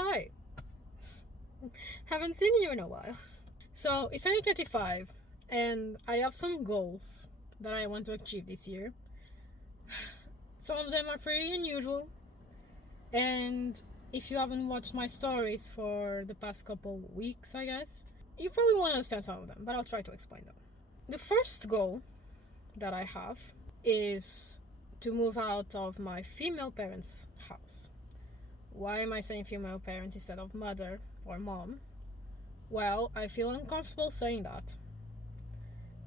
Hi, haven't seen you in a while. So it's 2025, and I have some goals that I want to achieve this year. Some of them are pretty unusual, and if you haven't watched my stories for the past couple weeks, I guess, you probably won't understand some of them, but I'll try to explain them. The first goal that I have is to move out of my female parents' house. Why am I saying female parent instead of mother or mom? Well, I feel uncomfortable saying that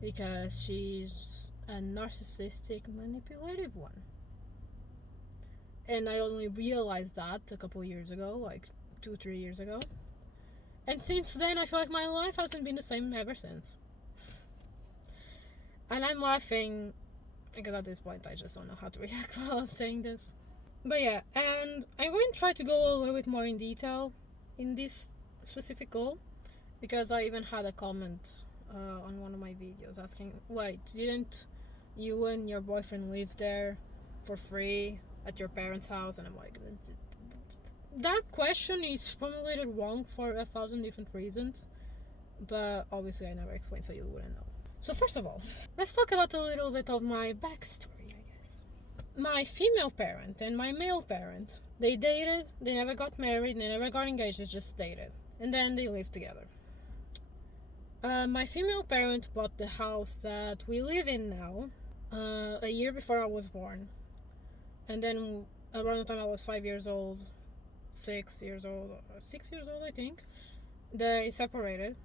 because she's a narcissistic, manipulative one. And I only realized that a couple years ago, like 2-3 years ago. And since then, I feel like my life hasn't been the same ever since. And I'm laughing because at this point, I just don't know how to react while I'm saying this. But yeah, and I'm going to try to go a little bit more in detail in this specific goal because I even had a comment on one of my videos asking, wait, didn't you and your boyfriend live there for free at your parents' house? And I'm like, that question is formulated wrong for 1,000 different reasons, but obviously I never explained, so you wouldn't know. So first of all, let's talk about a little bit of my backstory, I guess. My female parent and my male parent, they dated, they never got married, they never got engaged, they just dated. And then they lived together. My female parent bought the house that we live in now a year before I was born. And then around the time I was 5 years old, 6 years old, I think, they separated.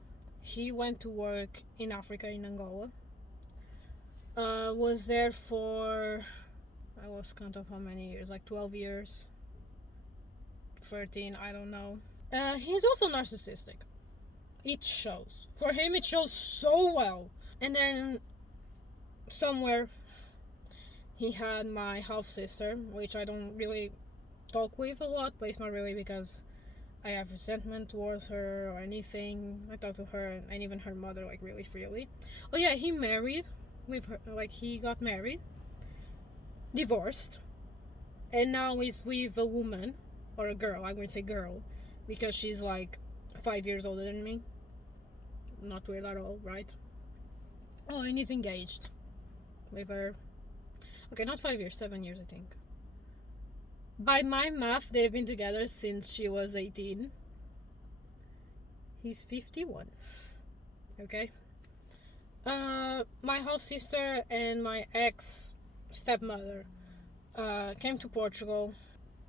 He went to work in Africa, in Angola. Was there for, I lost count of how many years, like 12 years, 13, I don't know. He's also narcissistic. It shows. For him, it shows so well. And then somewhere he had my half sister, which I don't really talk with a lot, but it's not really because I have resentment towards her or anything. I talk to her and even her mother like really freely. Oh yeah, he married with her, like he got married, divorced, and now he's with a woman or a girl. I'm going to say girl because she's like 5 years older than me. Not weird at all, right? Oh, and he's engaged with her. Okay, not 5 years, 7 years, I think. By my math, they've been together since she was 18. He's 51. Okay? My half sister and my ex stepmother came to Portugal.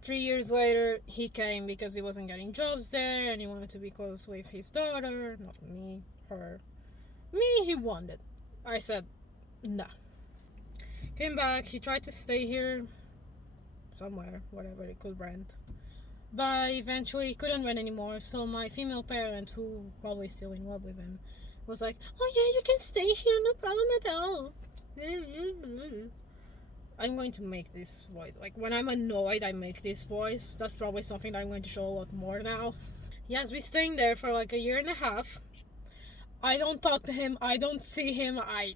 3 years later, he came because he wasn't getting jobs there and he wanted to be close with his daughter, not me, her. Me, he wanted. I said, nah. Came back, he tried to stay here somewhere, whatever he could rent. But eventually he couldn't rent anymore, so my female parent, who probably still in love with him, was like, oh yeah, you can stay here, no problem at all. I'm going to make this voice. Like, when I'm annoyed, I make this voice. That's probably something that I'm going to show a lot more now. He has been staying there for like a year and a half. I don't talk to him. I don't see him. I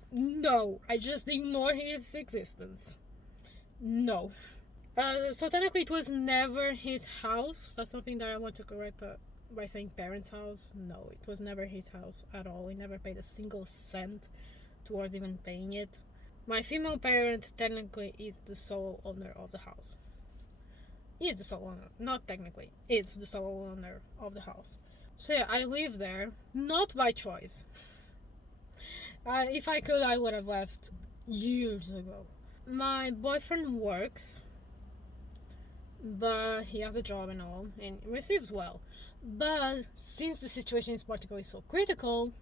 just ignore his existence. No. So technically it was never his house. That's something that I want to correct by saying parents' house. No, it was never his house at all. He never paid a single cent towards even paying it. My female parent technically is the sole owner of the house. He is the sole owner. Not technically. Is the sole owner of the house. So yeah, I live there, not by choice. If I could, I would have left years ago. My boyfriend works, but he has a job and all, and receives well. But since the situation in Portugal is so critical,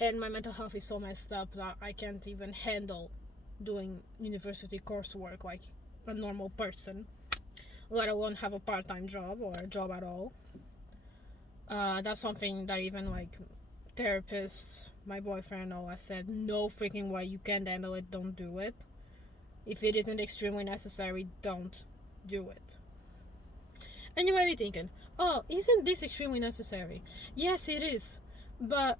and my mental health is so messed up that I can't even handle doing university coursework like a normal person, let alone have a part-time job or a job at all. That's something that even like therapists, my boyfriend, all I said, no freaking way, you can't handle it, don't do it. If it isn't extremely necessary, don't do it. And you might be thinking, oh, isn't this extremely necessary? Yes, it is. But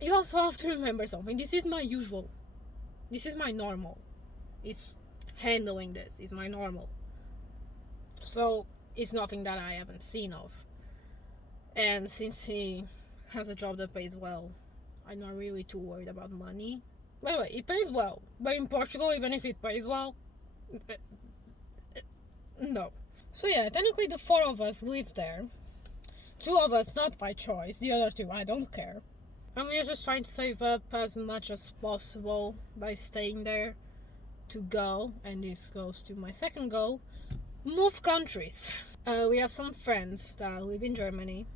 you also have to remember something. This is my usual. This is my normal. It's handling this is my normal. So it's nothing that I haven't seen of. And since he has a job that pays well, I'm not really too worried about money. By the way, it pays well, but in Portugal, even if it pays well, no. So yeah, technically the four of us live there. Two of us not by choice, the other two I don't care. And we're just trying to save up as much as possible by staying there to go, and this goes to my second goal, move countries. We have some friends that live in Germany,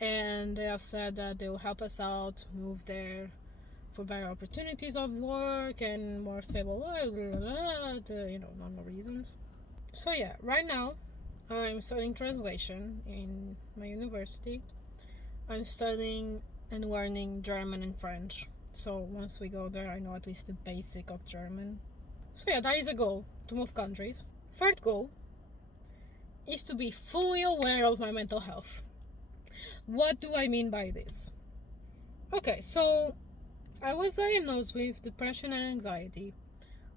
and they have said that they will help us out, move there for better opportunities of work and more stable life, normal reasons. So yeah, right now I'm studying translation in my university. I'm studying and learning German and French. So once we go there, I know at least the basic of German. So yeah, that is a goal, to move countries. Third goal is to be fully aware of my mental health. What do I mean by this? Okay, so I was diagnosed with depression and anxiety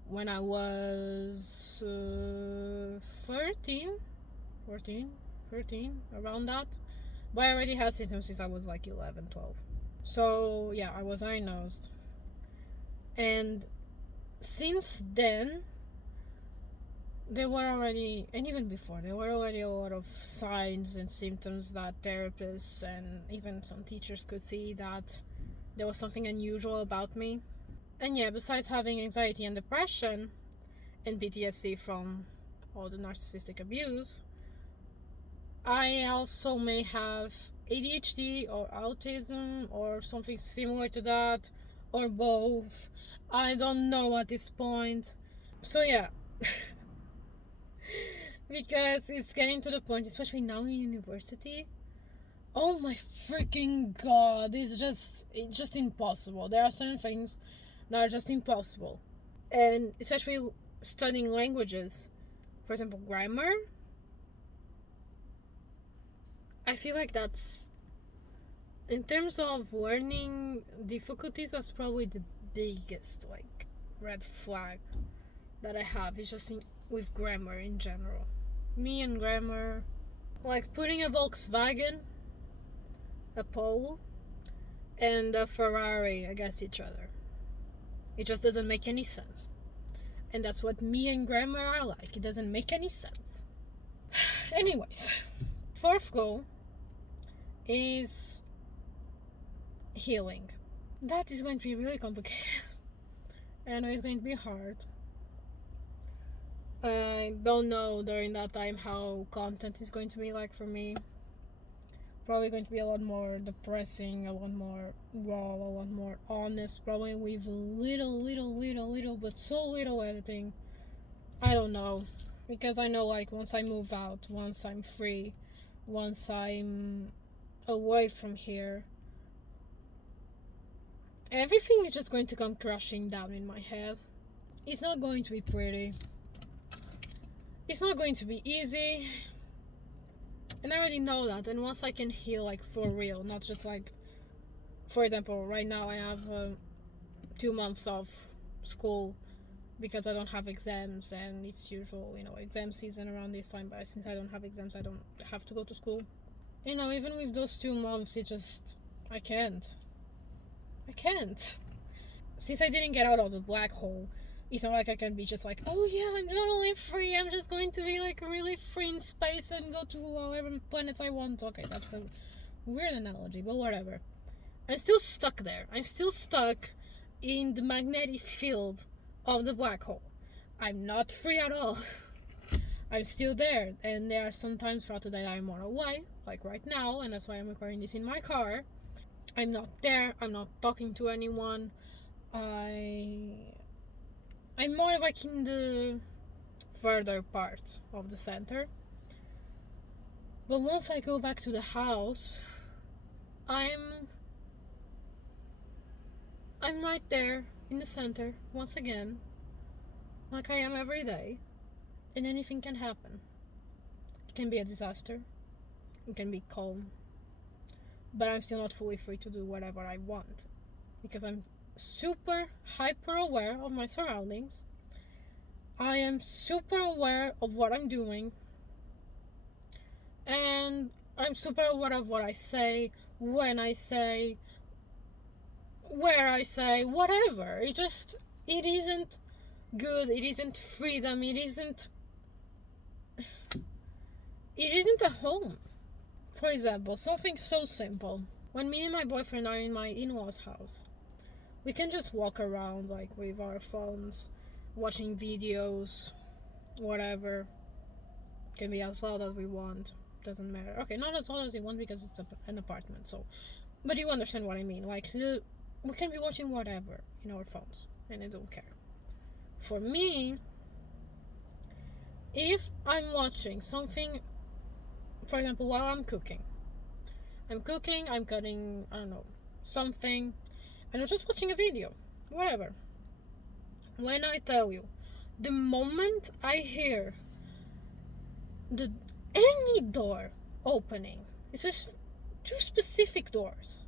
when I was 13, around that. But I already had symptoms since I was like 11, 12. So yeah, I was diagnosed. And since then, there were already, and even before, there were already a lot of signs and symptoms that therapists and even some teachers could see that there was something unusual about me. And yeah, besides having anxiety and depression and PTSD from all the narcissistic abuse, I also may have ADHD or autism or something similar to that, or both. I don't know at this point. So yeah. Because it's getting to the point, especially now in university. Oh my freaking god, it's just impossible. There are certain things that are just impossible. And especially studying languages. For example, grammar. I feel like that's, in terms of learning difficulties, that's probably the biggest red flag that I have. It's just with grammar in general. Me and grammar, like putting a Volkswagen, a Polo, and a Ferrari against each other. It just doesn't make any sense. And that's what me and grammar are like. It doesn't make any sense. Anyways, fourth goal is healing. That is going to be really complicated. I know it's going to be hard. I don't know during that time how content is going to be like for me. Probably going to be a lot more depressing, a lot more raw, a lot more honest, probably with little, but so little editing. I don't know. Because I know once I move out, once I'm free, once I'm away from here, everything is just going to come crashing down in my head. It's not going to be pretty. It's not going to be easy. And I already know that. And once I can heal for real, not just for example, right now I have 2 months of school because I don't have exams, and it's usual, exam season around this time, but since I don't have exams, I don't have to go to school. Even with those 2 months, I can't. Since I didn't get out of the black hole, it's not like I can be just oh yeah, I'm totally free, I'm just going to be really free in space and go to however planets I want. Okay, that's a weird analogy, but whatever. I'm still stuck there. I'm still stuck in the magnetic field of the black hole. I'm not free at all. I'm still there, and there are some times throughout the day that I'm more away, like right now, and that's why I'm recording this in my car. I'm not there, I'm not talking to anyone. I'm more in the further part of the center. But once I go back to the house, I'm right there in the center once again, like I am every day, and anything can happen. It can be a disaster, it can be calm, but I'm still not fully free to do whatever I want, because I'm super hyper aware of my surroundings. I am super aware of what I'm doing, and I'm super aware of what I say, when I say, where I say, whatever. It isn't good, it isn't freedom, it isn't a home. For example, something so simple. When me and my boyfriend are in my in-laws house, we can just walk around like with our phones, watching videos, whatever. Can be as loud as we want, doesn't matter. Okay, not as loud as we want because it's an apartment, so. But you understand what I mean. Like, we can be watching whatever in our phones, and I don't care. For me, if I'm watching something, for example, while I'm cooking, I'm cutting, I don't know, something, and I'm just watching a video, whatever. When I tell you, the moment I hear the any door opening, it's just two specific doors,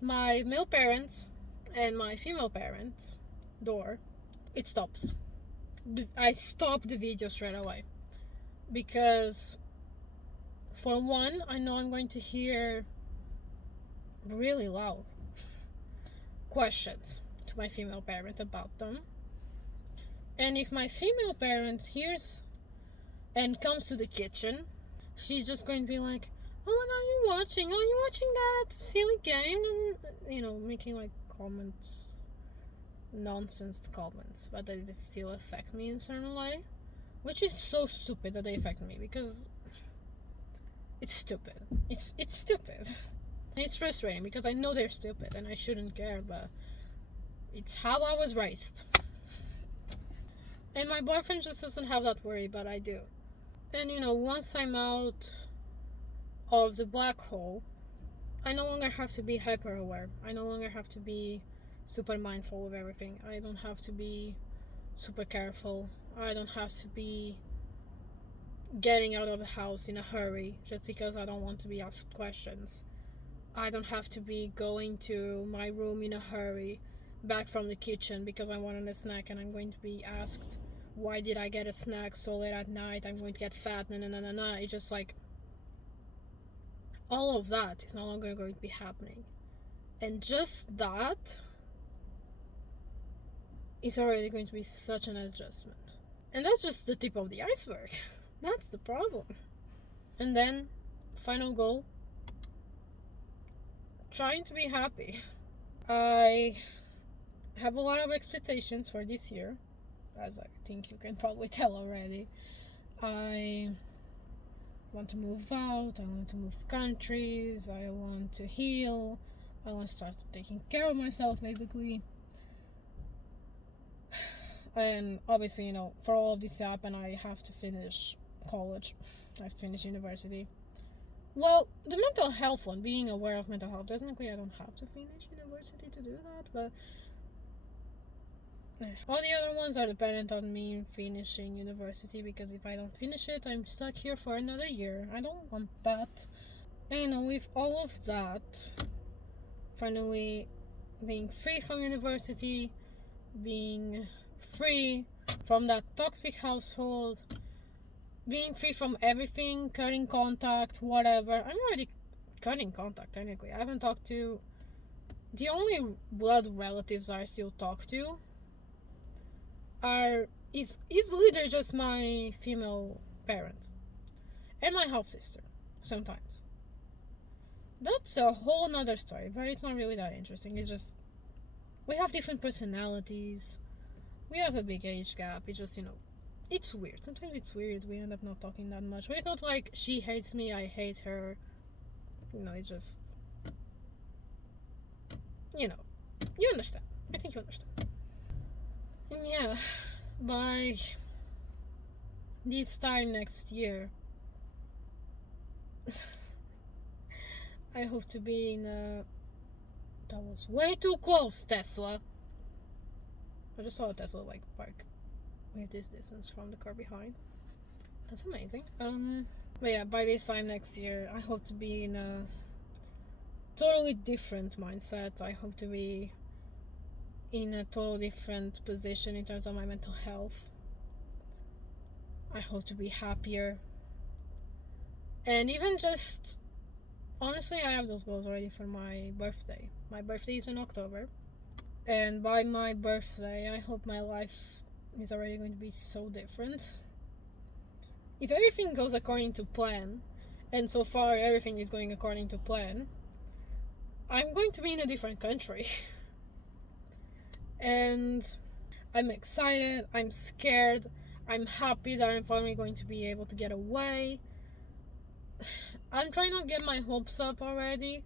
my male parents and my female parents door, it stops. I stop the video straight away, because for one, I know I'm going to hear really loud questions to my female parent about them, and if my female parent hears and comes to the kitchen, she's just going to be like, oh, what are you watching? Are you watching that silly game? And, making like comments, nonsense comments, but they still affect me in a certain way. Which is so stupid that they affect me, because it's stupid. It's stupid. And it's frustrating because I know they're stupid and I shouldn't care, but it's how I was raised. And my boyfriend just doesn't have that worry, but I do. And once I'm out of the black hole, I no longer have to be hyper aware. I no longer have to be super mindful of everything. I don't have to be super careful. I don't have to be getting out of the house in a hurry just because I don't want to be asked questions. I don't have to be going to my room in a hurry back from the kitchen because I wanted a snack and I'm going to be asked, why did I get a snack so late at night? I'm going to get fat. No. It's just like, all of that is no longer going to be happening. And just that is already going to be such an adjustment. And that's just the tip of the iceberg. That's the problem. And then, final goal, trying to be happy. I have a lot of expectations for this year, as I think you can probably tell already. I want to move out, I want to move countries, I want to heal, I want to start taking care of myself, basically. And obviously, for all of this to happen, I have to finish college. I have to finish university. Well, the mental health one, being aware of mental health, technically I don't have to finish university to do that, but all the other ones are dependent on me finishing university, because if I don't finish it, I'm stuck here for another year. I don't want that. And with all of that, finally being free from university, being free from that toxic household, being free from everything, cutting contact, whatever. I'm already cutting contact technically. I haven't talked to, the only blood relatives I still talk to is literally just my female parents and my half sister sometimes. That's a whole nother story, but it's not really that interesting. It's just, we have different personalities, we have a big age gap. It's just, it's weird. Sometimes it's weird. We end up not talking that much, but it's not like she hates me, I hate her. It's just, you understand. I think you understand. And yeah, by this time next year, I hope to be in a... That was way too close, Tesla. I just saw a Tesla park with this distance from the car behind. That's amazing. But yeah, by this time next year, I hope to be in a totally different mindset. I hope to be in a totally different position in terms of my mental health. I hope to be happier. And even just, honestly, I have those goals already for my birthday. My birthday is in October. And by my birthday, I hope my life is already going to be so different. If everything goes according to plan, and so far everything is going according to plan, I'm going to be in a different country. And I'm excited, I'm scared, I'm happy that I'm finally going to be able to get away. I'm trying not to get my hopes up already.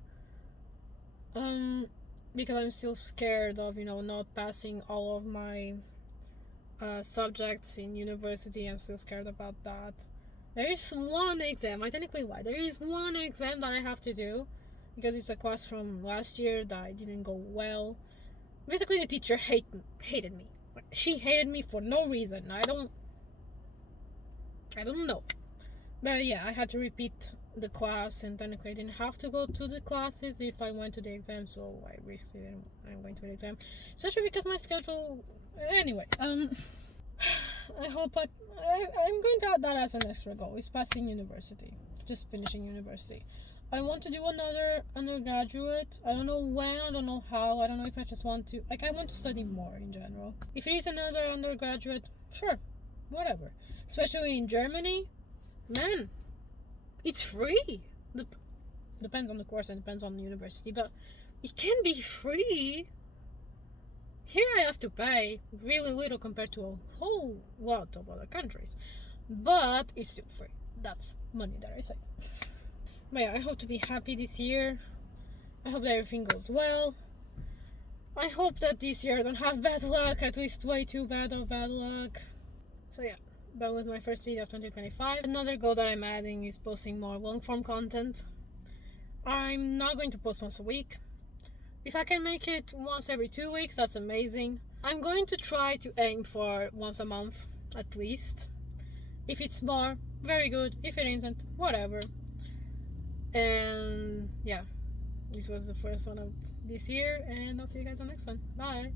Because I'm still scared of, not passing all of my subjects in university. I'm still scared about that. There is one exam, I technically lied. There is one exam that I have to do because it's a class from last year that didn't go well. Basically, the teacher hated me. She hated me for no reason. I don't know. But yeah, I had to repeat the class, and technically I didn't have to go to the classes if I went to the exam, so I risked it and I'm going to the exam. Especially because my schedule... Anyway, I hope I'm going to add that as an extra goal. It's passing university. Just finishing university. I want to do another undergraduate. I don't know when, I don't know how, I don't know if I just want to... I want to study more in general. If it is another undergraduate, sure, whatever. Especially in Germany, man, it's free. Depends on the course and depends on the university, but it can be free. Here I have to pay really little compared to a whole lot of other countries, but it's still free. That's money that I save. But yeah, I hope to be happy this year. I hope that everything goes well. I hope that this year I don't have bad luck, at least way too bad of bad luck. So yeah, that was my first video of 2025. Another goal that I'm adding is posting more long form content. I'm not going to post once a week. If I can make it once every 2 weeks, that's amazing. I'm going to try to aim for once a month, at least. If it's more, very good. If it isn't, whatever. And yeah, this was the first one of this year, and I'll see you guys on the next one. Bye!